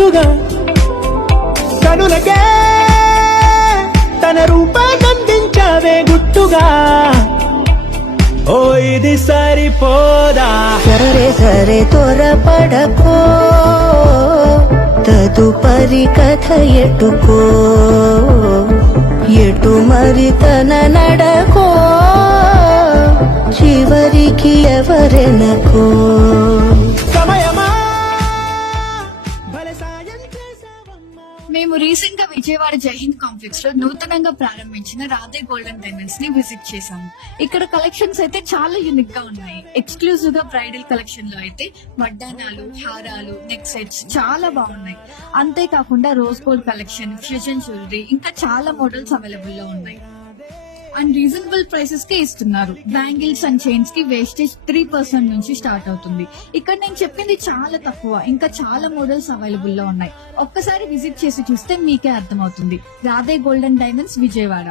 గుట్టుగా కనులకే తన రూపాన్నందించావే గుట్టుగా. ఓ ఇది సరిపోదా, సరే సరే త్వరపడకో, తదుపరి కథ ఎటుకో, ఎటు మరి తన నడకో, చివరికి ఎవరెనకో. సమయమా భలే సాయం చేసావమ్మా. మేము రీసెంట్ గా విజయవాడ జైహింద్ కాంప్లెక్స్ లో నూతనంగా ప్రారంభించిన రాధే గోల్డెన్ డైమండ్స్ ని విజిట్ చేశాము. ఇక్కడ కలెక్షన్స్ అయితే చాలా యూనిక్ గా ఉన్నాయి. ఎక్స్క్లూజివ్ గా బ్రైడల్ కలెక్షన్ లో అయితే వడ్డానాలు, హారాలు, నెక్ సెట్స్ చాలా బాగున్నాయి. అంతేకాకుండా rose gold collection, fusion jewellery, ఇంకా చాలా మోడల్స్ అవైలబుల్ లో ఉన్నాయి. అండ్ రీజనబుల్ ప్రైసెస్ కి ఇస్తున్నారు. బ్యాంగిల్స్ అండ్ చైన్స్ కి వేస్టేజ్ 3% నుంచి స్టార్ట్ అవుతుంది. ఇక్కడ నేను చెప్పింది చాలా తక్కువ, ఇంకా చాలా మోడల్స్ అవైలబుల్ లో ఉన్నాయి. ఒక్కసారి విజిట్ చేసి చూస్తే మీకే అర్థమవుతుంది. Radhe golden diamonds, Vijayawada.